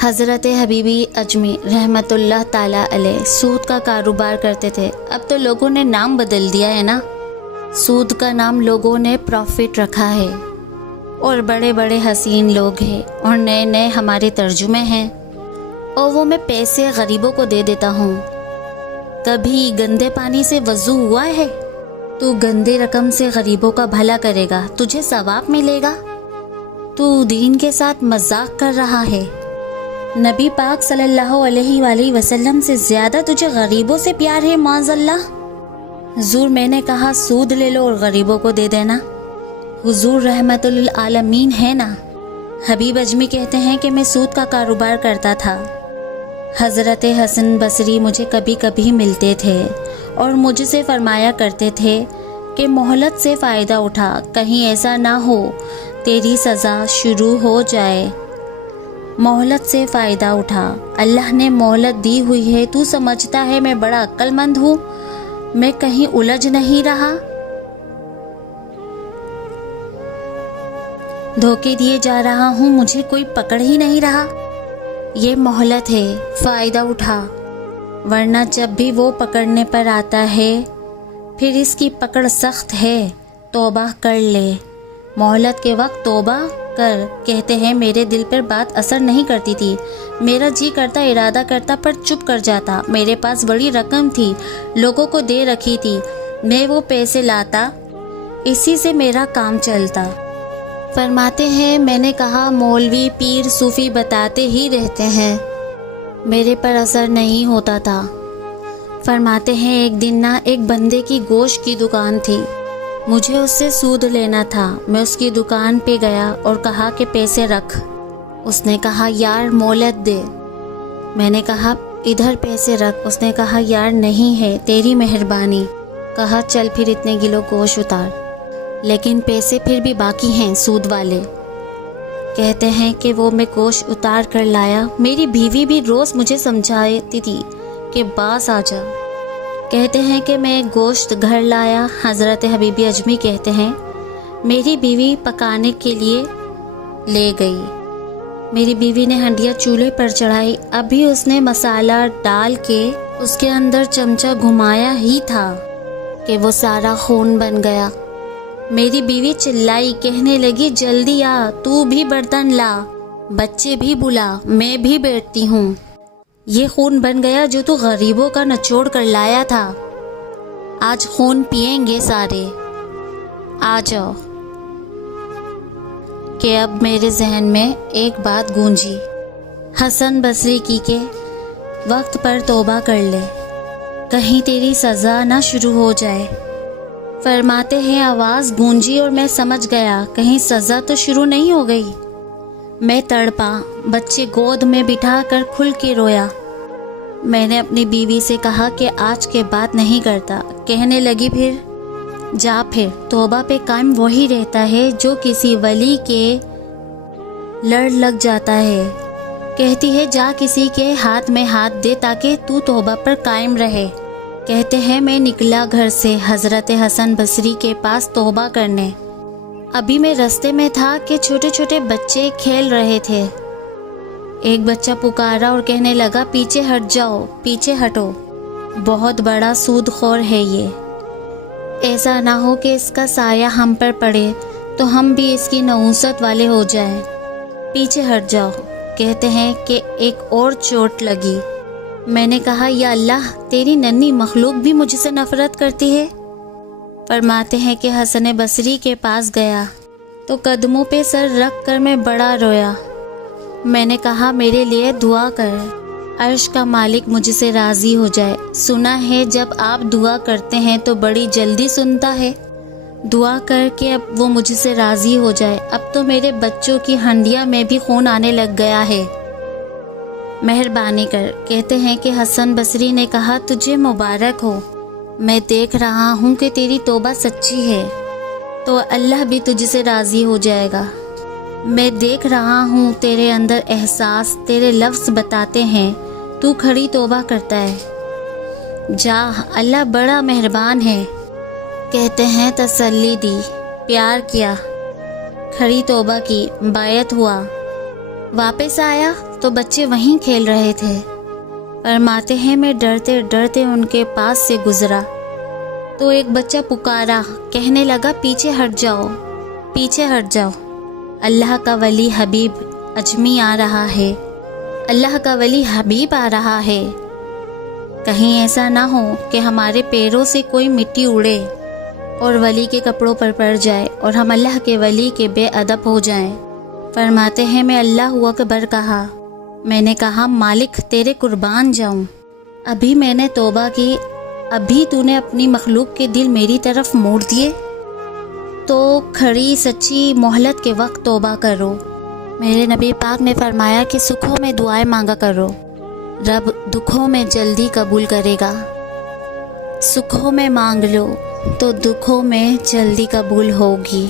حضرت حبیبی اجمی رحمۃ اللہ تعالیٰ علیہ سود کا کاروبار کرتے تھے۔ اب تو لوگوں نے نام بدل دیا ہے نا، سود کا نام لوگوں نے پروفٹ رکھا ہے، اور بڑے بڑے حسین لوگ ہیں اور نئے نئے ہمارے ترجمے ہیں، اور وہ میں پیسے غریبوں کو دے دیتا ہوں۔ کبھی گندے پانی سے وضو ہوا ہے؟ تو گندے رقم سے غریبوں کا بھلا کرے گا، تجھے ثواب ملے گا۔ تو دین کے ساتھ مذاق کر رہا ہے۔ نبی پاک صلی اللہ علیہ وآلہ وسلم سے زیادہ تجھے غریبوں سے پیار ہے معاذ اللہ۔ حضور میں نے کہا سود لے لو اور غریبوں کو دے دینا، حضور رحمت للعالمین ہے نا۔ حبیب اجمی کہتے ہیں کہ میں سود کا کاروبار کرتا تھا۔ حضرت حسن بصری مجھے کبھی کبھی ملتے تھے اور مجھ سے فرمایا کرتے تھے کہ مہلت سے فائدہ اٹھا، کہیں ایسا نہ ہو تیری سزا شروع ہو جائے۔ مہلت سے فائدہ اٹھا، اللہ نے مہلت دی ہوئی ہے، تو سمجھتا ہے میں بڑا عقل مند ہوں، میں کہیں الجھ نہیں رہا، دھوکے دیے جا رہا ہوں، مجھے کوئی پکڑ ہی نہیں رہا۔ یہ مہلت ہے، فائدہ اٹھا، ورنہ جب بھی وہ پکڑنے پر آتا ہے پھر اس کی پکڑ سخت ہے، توبہ کر لے۔ مہلت کے وقت توبہ کر۔ کہتے ہیں میرے دل پر بات اثر نہیں کرتی تھی، میرا جی کرتا ارادہ کرتا پر چپ کر جاتا۔ میرے پاس بڑی رقم تھی، لوگوں کو دے رکھی تھی، میں وہ پیسے لاتا، اسی سے میرا کام چلتا۔ فرماتے ہیں میں نے کہا مولوی پیر صوفی بتاتے ہی رہتے ہیں، میرے پر اثر نہیں ہوتا تھا۔ فرماتے ہیں ایک دن نہ ایک بندے کی گوشت کی دکان تھی، مجھے اس سے سود لینا تھا۔ میں اس کی دکان پہ گیا اور کہا کہ پیسے رکھ۔ اس نے کہا یار مہلت دے۔ میں نے کہا ادھر پیسے رکھ۔ اس نے کہا یار نہیں ہے، تیری مہربانی۔ کہا چل پھر اتنے کلو گوشت اتار، لیکن پیسے پھر بھی باقی ہیں سود والے۔ کہتے ہیں کہ وہ میں گوشت اتار کر لایا۔ میری بیوی بھی روز مجھے سمجھاتی تھی کہ باز آ جا۔ کہتے ہیں کہ میں گوشت گھر لایا۔ حضرت حبیبی اجمی کہتے ہیں میری بیوی پکانے کے لیے لے گئی، میری بیوی نے ہنڈیا چولہے پر چڑھائی، ابھی اس نے مسالہ ڈال کے اس کے اندر چمچہ گھمایا ہی تھا کہ وہ سارا خون بن گیا۔ میری بیوی چلائی، کہنے لگی جلدی آ، تو بھی برتن لا، بچے بھی بلا، میں بھی بیٹھتی ہوں، یہ خون بن گیا جو تو غریبوں کا نچوڑ کر لایا تھا، آج خون پئیں گے سارے، آ جاؤ۔ کہ اب میرے ذہن میں ایک بات گونجی، حسن بصری کی کہ وقت پر توبہ کر لے، کہیں تیری سزا نہ شروع ہو جائے۔ فرماتے ہیں آواز گونجی اور میں سمجھ گیا کہیں سزا تو شروع نہیں ہو گئی۔ میں تڑپا، بچے گود میں بٹھا کر کھل کے رویا۔ میں نے اپنی بیوی سے کہا کہ آج کے بعد نہیں کرتا۔ کہنے لگی پھر جا، پھر توبہ پہ قائم وہی رہتا ہے جو کسی ولی کے لڑ لگ جاتا ہے۔ کہتی ہے جا کسی کے ہاتھ میں ہاتھ دے تاکہ تو توبہ پر قائم رہے۔ کہتے ہیں میں نکلا گھر سے حضرت حسن بصری کے پاس توبہ کرنے۔ ابھی میں رستے میں تھا کہ چھوٹے چھوٹے بچے کھیل رہے تھے۔ ایک بچہ پکارا اور کہنے لگا پیچھے ہٹ جاؤ، پیچھے ہٹو، بہت بڑا سود خور ہے یہ، ایسا نہ ہو کہ اس کا سایہ ہم پر پڑے تو ہم بھی اس کی نحوست والے ہو جائیں، پیچھے ہٹ جاؤ۔ کہتے ہیں کہ ایک اور چوٹ لگی۔ میں نے کہا یا اللہ، تیری ننھی مخلوق بھی مجھ سے نفرت کرتی ہے۔ فرماتے ہیں کہ حسن بصری کے پاس گیا تو قدموں پہ سر رکھ کر میں بڑا رویا۔ میں نے کہا میرے لیے دعا کر، عرش کا مالک مجھ سے راضی ہو جائے۔ سنا ہے جب آپ دعا کرتے ہیں تو بڑی جلدی سنتا ہے، دعا کر کے اب وہ مجھ سے راضی ہو جائے۔ اب تو میرے بچوں کی ہنڈیا میں بھی خون آنے لگ گیا ہے، مہربانی کر۔ کہتے ہیں کہ حسن بصری نے کہا تجھے مبارک ہو، میں دیکھ رہا ہوں کہ تیری توبہ سچی ہے تو اللہ بھی تجھ سے راضی ہو جائے گا۔ میں دیکھ رہا ہوں تیرے اندر احساس، تیرے لفظ بتاتے ہیں تو کھڑی توبہ کرتا ہے، جا، اللہ بڑا مہربان ہے۔ کہتے ہیں تسلی دی، پیار کیا، کھڑی توبہ کی، بیعت ہوا، واپس آیا تو بچے وہیں کھیل رہے تھے۔ فرماتے ہیں میں ڈرتے ڈرتے ان کے پاس سے گزرا تو ایک بچہ پکارا، کہنے لگا پیچھے ہٹ جاؤ، پیچھے ہٹ جاؤ، اللہ کا ولی حبیب اجمی آ رہا ہے، اللہ کا ولی حبیب آ رہا ہے۔ کہیں ایسا نہ ہو کہ ہمارے پیروں سے کوئی مٹی اڑے اور ولی کے کپڑوں پر پڑ جائے اور ہم اللہ کے ولی کے بے ادب ہو جائیں۔ فرماتے ہیں میں اللہ اکبر کہا، میں نے کہا مالک تیرے قربان جاؤں، ابھی میں نے توبہ کی، ابھی تو نے اپنی مخلوق کے دل میری طرف موڑ دیے، تو کھڑی سچی مہلت کے وقت توبہ کرو۔ میرے نبی پاک نے فرمایا کہ سکھوں میں دعائیں مانگا کرو، رب دکھوں میں جلدی قبول کرے گا۔ سکھوں میں مانگ لو تو دکھوں میں جلدی قبول ہوگی۔